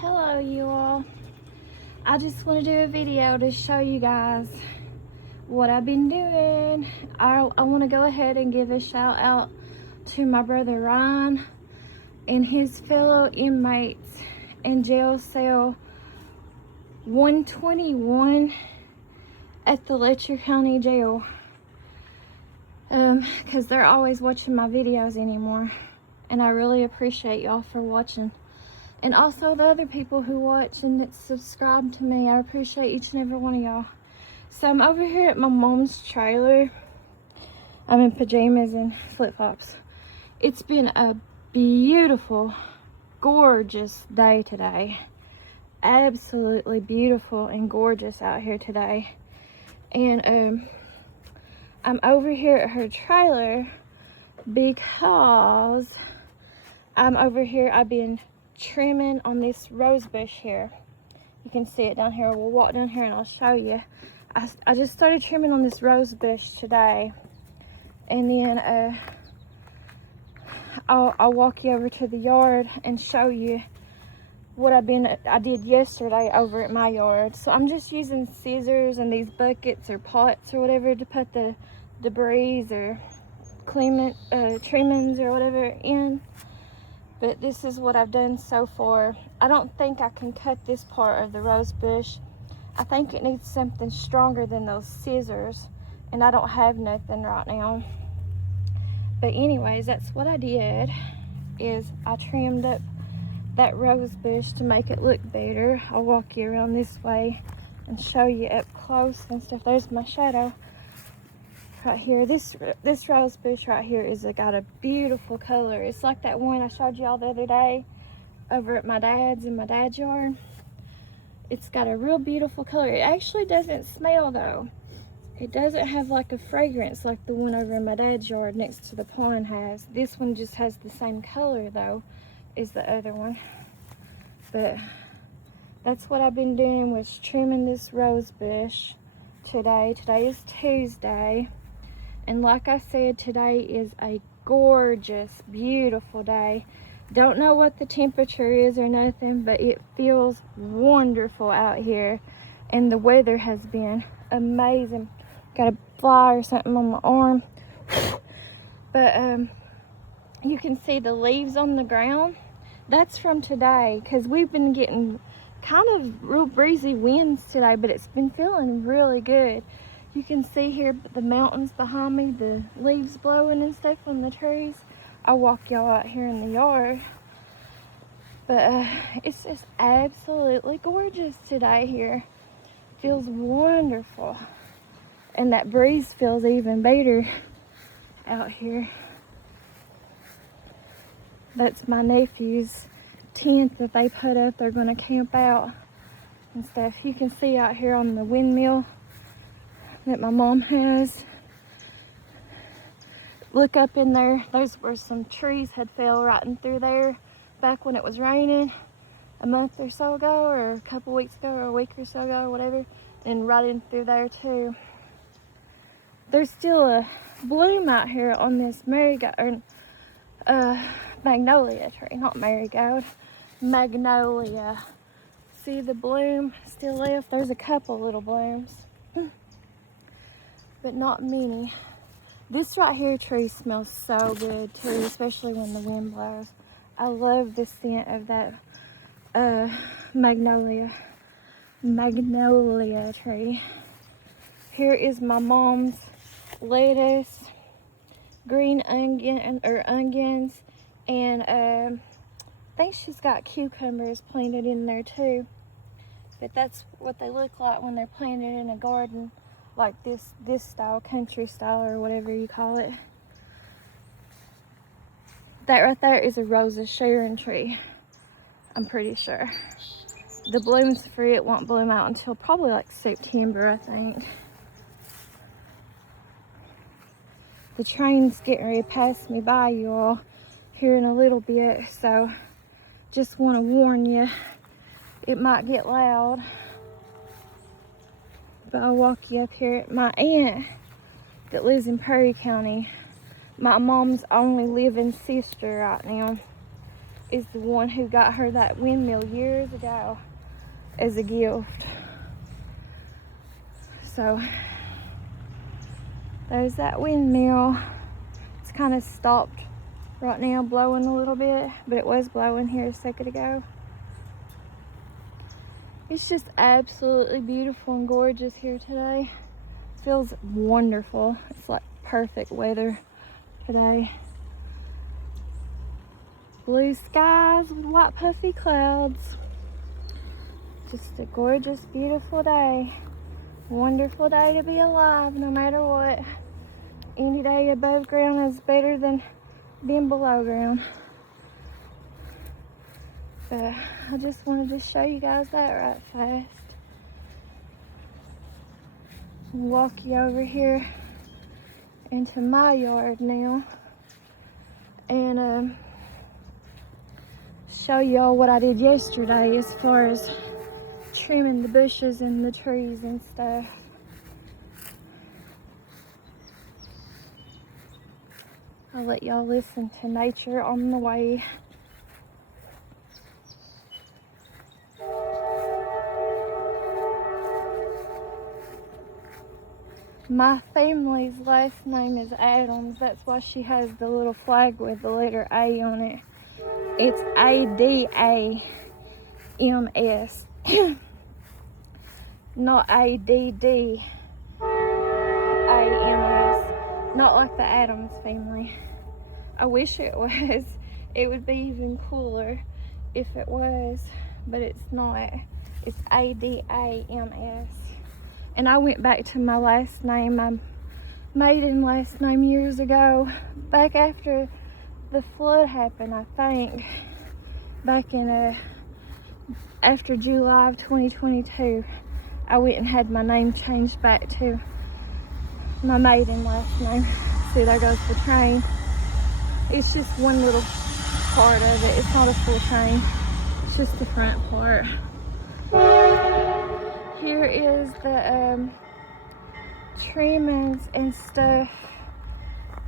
Hello you all. I just want to do a video to show you guys what I've been doing. I want to go ahead and give a shout out to my brother Ryan and his fellow inmates in jail cell 121 at the Letcher County Jail, because they're always watching my videos anymore, and I really appreciate y'all for watching. And also the other people who watch and that subscribe to me, I appreciate each and every one of y'all. So I'm over here at my mom's trailer. I'm in pajamas and flip-flops. It's been a beautiful, gorgeous day today. Absolutely beautiful and gorgeous out here today. And I'm over here at her trailer because I'm over here. I've been trimming on this rose bush here. You can see it down here. We'll walk down here and I'll show you. I just started trimming on this rose bush today, and then I'll walk you over to the yard and show you what I did yesterday over at my yard. So I'm just using scissors and these buckets or pots or whatever to put the debris or trimmings or whatever in. But this is what I've done so far. I don't think I can cut this part of the rose bush. I think it needs something stronger than those scissors, and I don't have nothing right now. But anyways, that's what I did, is I trimmed up that rose bush to make it look better. I'll walk you around this way and show you up close and stuff. There's my shadow right here. This rose bush right here got a beautiful color. It's like that one I showed y'all the other day over at my dad's, in my dad's yard. It's got a real beautiful color. It actually doesn't smell though. It doesn't have like a fragrance like the one over in my dad's yard next to the pond has. This one just has the same color though as the other one. But that's what I've been doing, was trimming this rose bush today. Today is Tuesday. And like I said, today is a gorgeous, beautiful day. Don't know what the temperature is or nothing, but it feels wonderful out here. And the weather has been amazing. Got a fly or something on my arm. But you can see the leaves on the ground. That's from today, because we've been getting kind of real breezy winds today, but it's been feeling really good. You can see here the mountains behind me, the leaves blowing and stuff on the trees. I'll walk y'all out here in the yard. But it's just absolutely gorgeous today here. Feels wonderful. And that breeze feels even better out here. That's my nephew's tent that they put up. They're going to camp out and stuff. You can see out here on the windmill that my mom has. Look up in there. Those were some trees had fell right in through there back when it was raining a month or so ago, or a couple weeks ago, or a week or so ago, or whatever, and right in through there too. There's still a bloom out here on this magnolia tree, not marigold, magnolia. See the bloom still left? There's a couple little blooms, but not many. This right here tree smells so good too, especially when the wind blows. I love the scent of that magnolia tree. Here is my mom's lettuce, green onions, and I think she's got cucumbers planted in there too. But that's what they look like when they're planted in a garden like this style, country style, or whatever you call it. That right there is a Rosa Sharon tree, I'm pretty sure. The blooms for it won't bloom out until probably like September, I think. The train's getting ready to pass me by, you all, here in a little bit, so just want to warn you, it might get loud. But I'll walk you up here. My aunt that lives in Perry County, my mom's only living sister right now, is the one who got her that windmill years ago as a gift. So there's that windmill. It's kind of stopped right now, blowing a little bit, but it was blowing here a second ago. It's just absolutely beautiful and gorgeous here today. It feels wonderful. It's like perfect weather today. Blue skies with white puffy clouds. Just a gorgeous, beautiful day. Wonderful day to be alive, no matter what. Any day above ground is better than being below ground. But I just wanted to show you guys that right fast. Walk you over here into my yard now and show y'all what I did yesterday as far as trimming the bushes and the trees and stuff. I'll let y'all listen to nature on the way. My family's last name is Adams. That's why she has the little flag with the letter A on it. It's A-D-A-M-S. Not A-D-D-A-M-S. Not like the Adams family. I wish it was. It would be even cooler if it was, but it's not. It's A-D-A-M-S. And I went back to my last name, my maiden last name years ago, back after the flood happened, I think. Back in after July of 2022, I went and had my name changed back to my maiden last name. See, there goes the train. It's just one little part of it. It's not a full train. It's just the front part. Here is the trimmings and stuff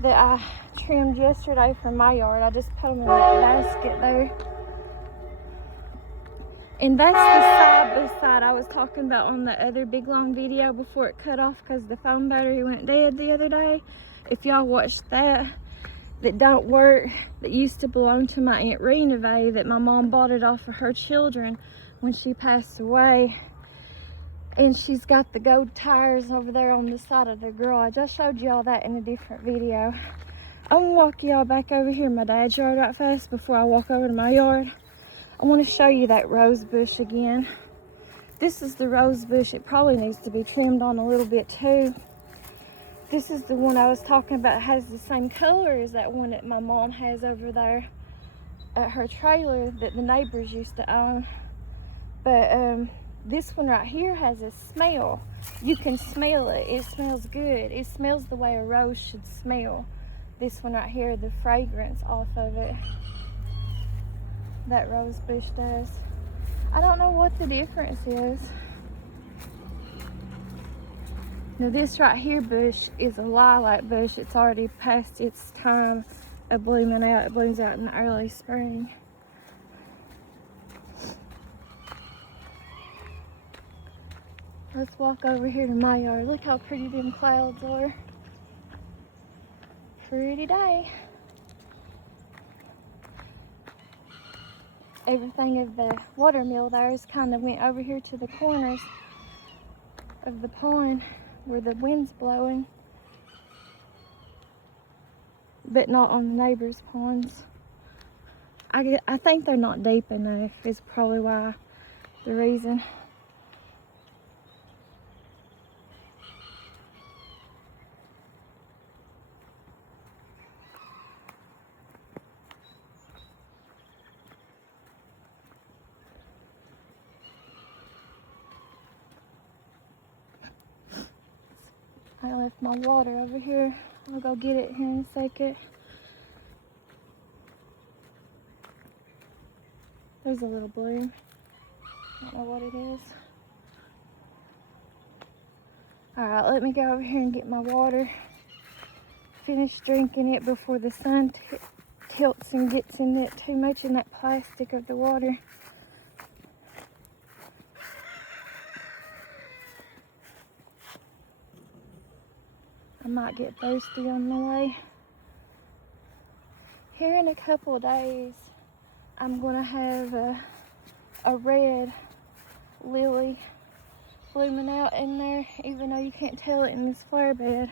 that I trimmed yesterday from my yard. I just put them in that basket there. And that's the side by side I was talking about on the other big long video before it cut off because the phone battery went dead the other day. If y'all watched that don't work, that used to belong to my Aunt Reneve, that my mom bought it off of her children when she passed away. And she's got the gold tires over there on the side of the garage. I showed y'all that in a different video. I'm gonna walk y'all back over here in my dad's yard right fast before I walk over to my yard. I want to show you that rose bush again. This is the rose bush. It probably needs to be trimmed on a little bit too. This is the one I was talking about. It has the same color as that one that my mom has over there at her trailer that the neighbors used to own. But this one right here has a smell. You can smell it. It smells good. It smells the way a rose should smell. This one right here, the fragrance off of it. That rose bush does. I don't know what the difference is. Now this right here bush is a lilac bush. It's already past its time of blooming out. It blooms out in the early spring. Let's walk over here to my yard. Look how pretty them clouds are. Pretty day. Everything of the watermill there is kind of went over here to the corners of the pond where the wind's blowing, but not on the neighbors' ponds. I think they're not deep enough is probably why, the reason. I left my water over here. I'll go get it here in a second. There's a little bloom. I don't know what it is. Alright, let me go over here and get my water. Finish drinking it before the sun tilts and gets in it too much in that plastic of the water. I might get thirsty on the way. Here in a couple of days, I'm gonna have a red lily blooming out in there, even though you can't tell it in this flower bed.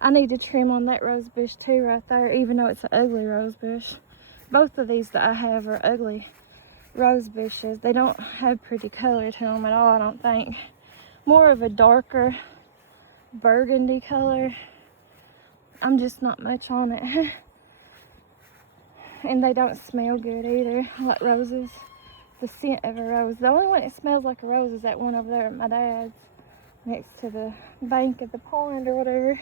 I need to trim on that rose bush too right there, even though it's an ugly rose bush. Both of these that I have are ugly rose bushes. They don't have pretty color to them at all, I don't think. More of a darker burgundy color. I'm just not much on it. And they don't smell good either, like roses. The scent of a rose. The only one that smells like a rose is that one over there at my dad's, next to the bank of the pond or whatever.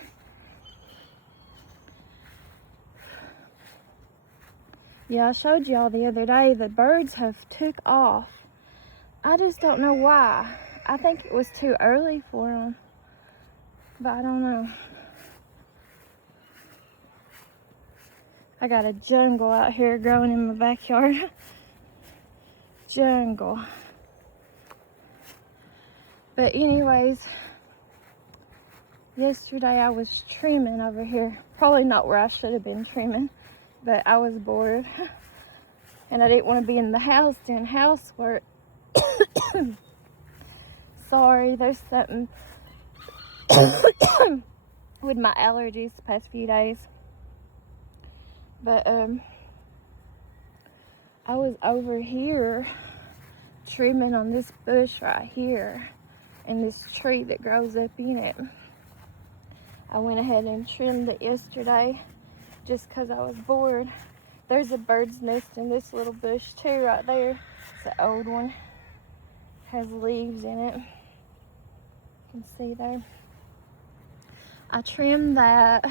Yeah, I showed y'all the other day the birds have took off. I just don't know why. I think it was too early for them, but I don't know. I got a jungle out here growing in my backyard. Jungle. But anyways, yesterday I was trimming over here. Probably not where I should have been trimming, but I was bored. And I didn't want to be in the house doing housework. Sorry, there's something with my allergies the past few days. But I was over here trimming on this bush right here and this tree that grows up in it. I went ahead and trimmed it yesterday just because I was bored. There's a bird's nest in this little bush too right there. It's an old one. Has leaves in it. You can see there. I trimmed that,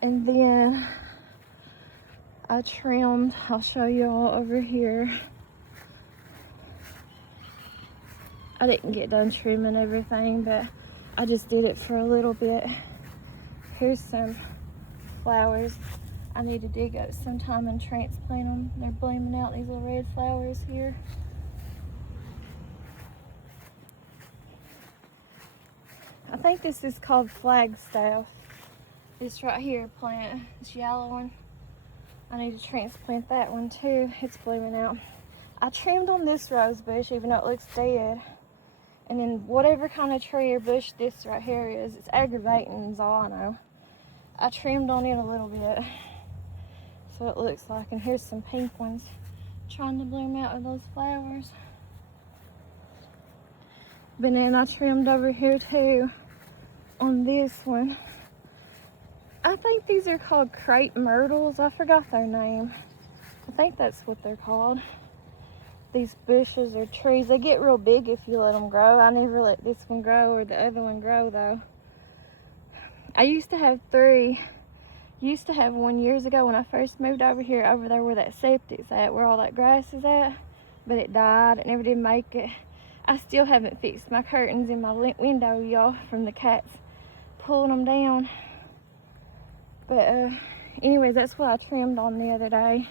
and then I trimmed, I'll show you all over here. I didn't get done trimming everything, but I just did it for a little bit. Here's some flowers. I need to dig up sometime and transplant them. They're blooming out, these little red flowers here. I think this is called Flagstaff. This right here plant, this yellow one. I need to transplant that one too. It's blooming out. I trimmed on this rose bush even though it looks dead. And then whatever kind of tree or bush this right here is, it's aggravating is all I know. I trimmed on it a little bit. So it looks like, and here's some pink ones trying to bloom out with those flowers. But then I trimmed over here too on this one. I think these are called crepe myrtles. I forgot their name. I think that's what they're called. These bushes or trees, they get real big if you let them grow. I never let this one grow or the other one grow though. I used to have three. Used to have one years ago when I first moved over here, over there where that septic's at, where all that grass is at. But it died. It never did make it. I still haven't fixed my curtains in my window, y'all, from the cats pulling them down. But anyways, that's what I trimmed on the other day.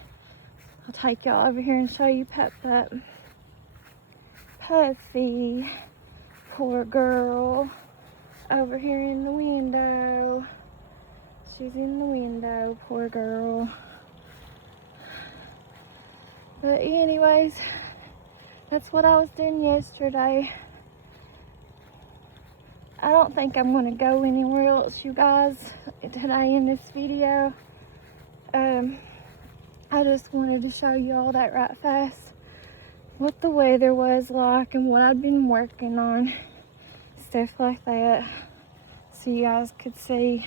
I'll take y'all over here and show you Pup. Puffy, poor girl, over here in the window. She's in the window, poor girl. But anyways, that's what I was doing yesterday. I don't think I'm going to go anywhere else, you guys, today in this video. I just wanted to show you all that right fast. What the weather was like and what I'd been working on. Stuff like that. So you guys could see.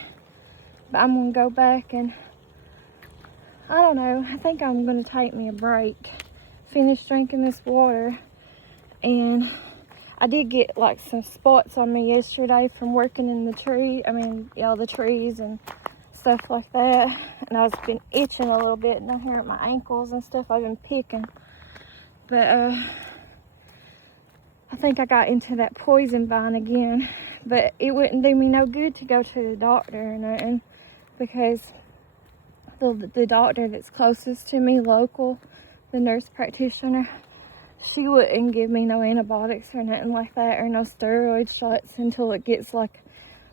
But I'm going to go back and, I don't know, I think I'm going to take me a break. Finish drinking this water. And I did get like some spots on me yesterday from working in the the trees and stuff like that. And I've been itching a little bit down here at my ankles and stuff. I've been picking. But I think I got into that poison vine again. But it wouldn't do me no good to go to the doctor or nothing, because the doctor that's closest to me, local, the nurse practitioner, she wouldn't give me no antibiotics or nothing like that, or no steroid shots until it gets like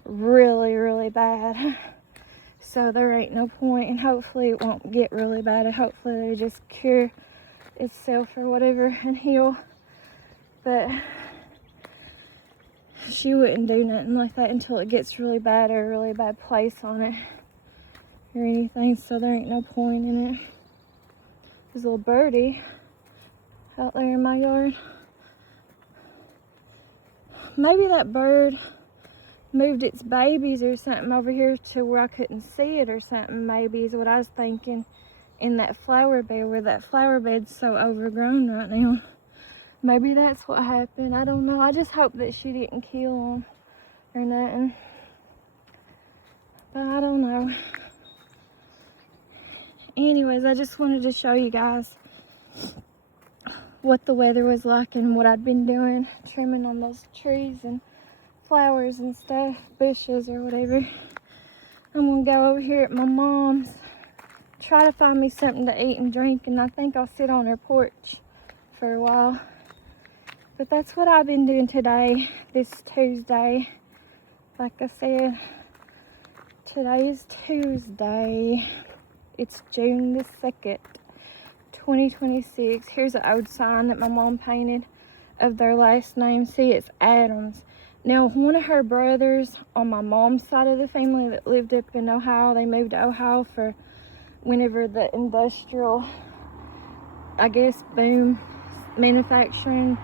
really, really bad. So there ain't no point, and hopefully it won't get really bad, and hopefully they just cure itself or whatever and heal. But she wouldn't do nothing like that until it gets really bad, or a really bad place on it or anything, so there ain't no point in it. There's a little birdie out there in my yard. Maybe that bird moved its babies or something over here to where I couldn't see it or something, maybe, is what I was thinking, in that flower bed, where that flower bed's so overgrown right now. Maybe that's what happened. I don't know. I just hope that she didn't kill them or nothing. But I don't know. Anyways, I just wanted to show you guys what the weather was like and what I'd been doing, trimming on those trees and flowers and stuff, bushes or whatever. I'm gonna go over here at my mom's, try to find me something to eat and drink, and I think I'll sit on her porch for a while. But that's what I've been doing today, this Tuesday. Like I said, today is Tuesday. It's June the 2nd, 2026. Here's an old sign that my mom painted of their last name. See, it's Adams. Now, one of her brothers on my mom's side of the family that lived up in Ohio, they moved to Ohio for whenever the industrial, I guess, boom, manufacturing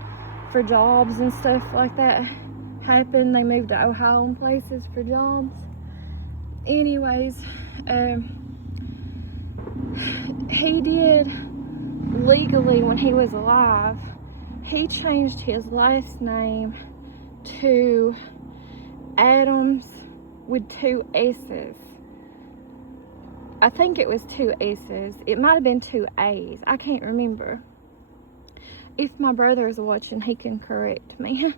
for jobs and stuff like that happened. They moved to Ohio and places for jobs. Anyways, he did legally, when he was alive, he changed his last name to Adams with 2 S's. I think it was 2 S's. It might have been 2 A's. I can't remember. If my brother is watching, he can correct me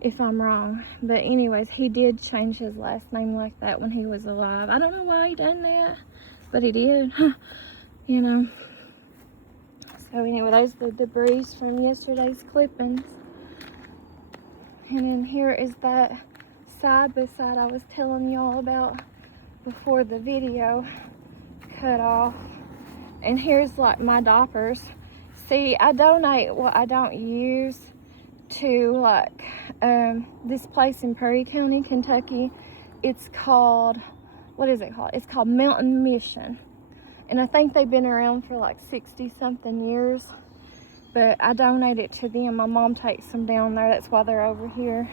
if I'm wrong. But anyways, he did change his last name like that when he was alive. I don't know why he done that, but he did. You know. So anyway, there's the debris from yesterday's clippings. And then here is that side by side I was telling y'all about before the video cut off. And here's like my diapers. See, I donate what I don't use to like this place in Perry County, Kentucky. It's called, what is it called? It's called Mountain Mission. And I think they've been around for like 60 something years. But I donate it to them. My mom takes them down there. That's why they're over here.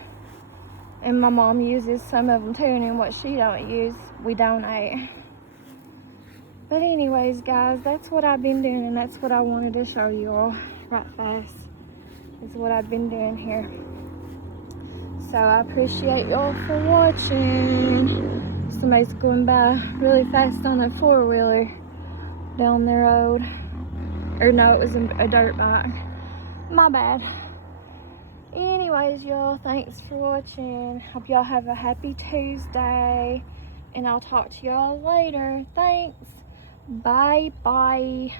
And my mom uses some of them too. And then what she don't use, we donate. But anyways, guys, that's what I've been doing. And that's what I wanted to show you all right fast. Is what I've been doing here. So I appreciate y'all for watching. Somebody's going by really fast on a 4-wheeler down the road. Or no, it was a dirt bike. My bad. Anyways, y'all, thanks for watching. Hope y'all have a happy Tuesday. And I'll talk to y'all later. Thanks. Bye-bye.